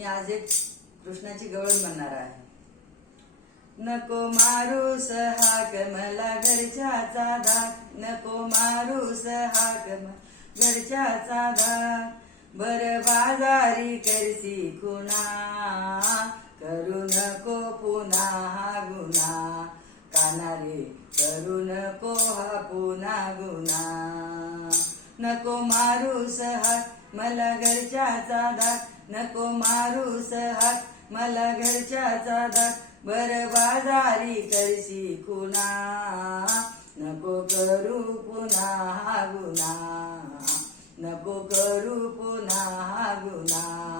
मी आज एक कृष्णाची गवळण म्हणणार आहे. नको मारूस हाक मला घरच्याचा धाक, नको मारूस हाक घरच्याचा धाक. बर बाजारी करसी खुणा, करू नको पुन्हा गुन्हा. कानारे करू नको हा पुन्हा गुन्हा. नको मारूस हाक मला घरच्याचा धाक, नको मारूस हाक मला घरच्याचा धाक. बर बाजारी करशी खुणा, नको करू पुन्हा गुन्हा. नको करू पुन्हा गुन्हा.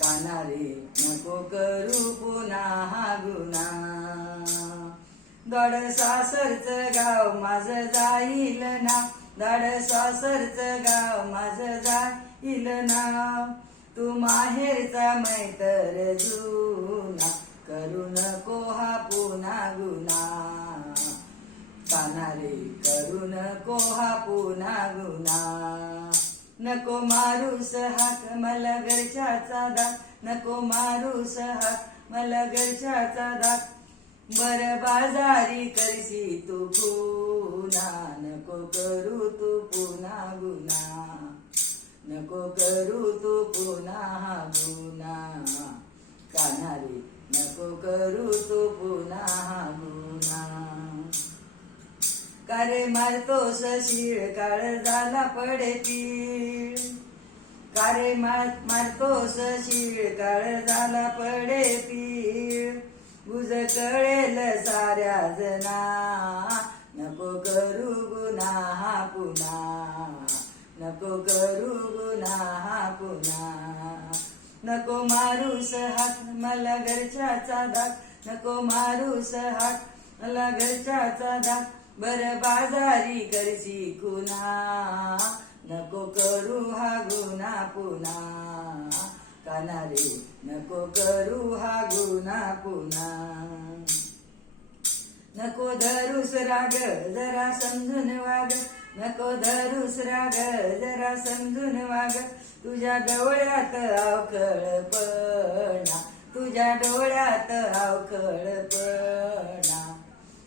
कानारे नको करू पुन्हा गुन्हा. दाड सासरचं गाव माझं जाईल नाव, दाड सासरचं गाव माझं जाईल नाव. तू माहेरचा मैतर जुना, करू नको हा पुन्हा गुन्हा. कानारे करू नको हा पुन्हा गुन्हा. नको मारूस हाक मला घरच्याचा धाक, नको मारूस हाक मला घरच्याचा धाक. बर बाजारी करशी तू पुन्हा, नको करू तू पुन्हा गुन्हा. नको करू तू पुन्हा गुन्हा. कानारे नको करू तू पुन्हा गुन्हा. कारे मारतोस शीळ काळ झाला पडे पीळ, कारे मारतोस शीळ काळ झाला पडे पीळ. गुज कळेल साऱ्या जना, नको करू गुन्हा पुन्हा. नको करू गुन्हा पुन्हा. नको मारूस हाक मला घरच्याचा धाक, नको मारूस हाक मला घरच्याचा धाक. बर बाजारी करशी खुणा, नको करू हा गुन्हा पुन्हा. कानारे नको करू हा गुन्हा पुन्हा. नको धरूस राग जरा समजून वाग, नको धरूस राग जरा समजून वाग. तुझ्या डोळ्यात अवखळपणा, तुझ्या डोळ्यात अवखळपणा.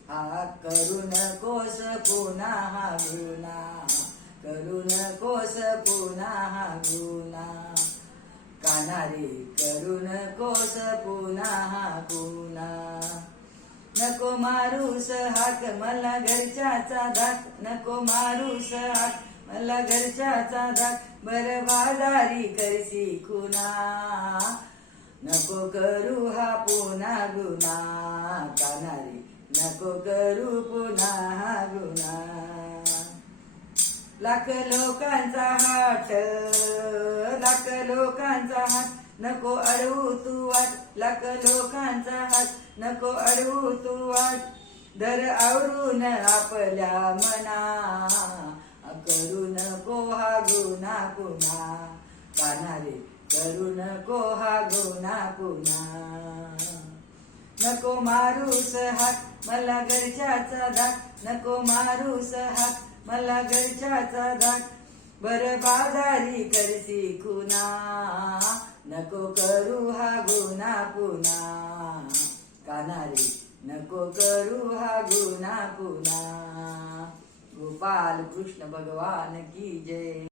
हा करू नकोस पुन्हा गुन्हा, करू नकोस पुन्हा गुन्हा. कानारे करू नकोस पुन्हा गुन्हा. नको मारूस हाक मला घरच्याचा धाक, नको मारूस हाक मला घरच्याचा धाक. बर बाजारी करशी खुणा, नको करू हा पुन्हा गुन्हा. कानारे नको करू पुन्हा गुन्हा. लाख लोकांचा हाट, लाख लोकांचा हाट नको अडवू तू वाट. लाख लोकांचा हाट नको अडवू तू वाट. धर आवरून आपल्या मना, करू नको हा गुन्हा पुन्हा. कानारे करू नको हा गुन्हा पुन्हा. नको मारूस हाक मला घरच्याचा धाक, नको मारूस हाक मला घरच्याचा धाक. बर बाजारी करशी खुणा, नको करू हा गुन्हा पुन्हा. कानारे नको करू हा गुन्हा पुन्हा. गोपाल कृष्ण भगवान की जय.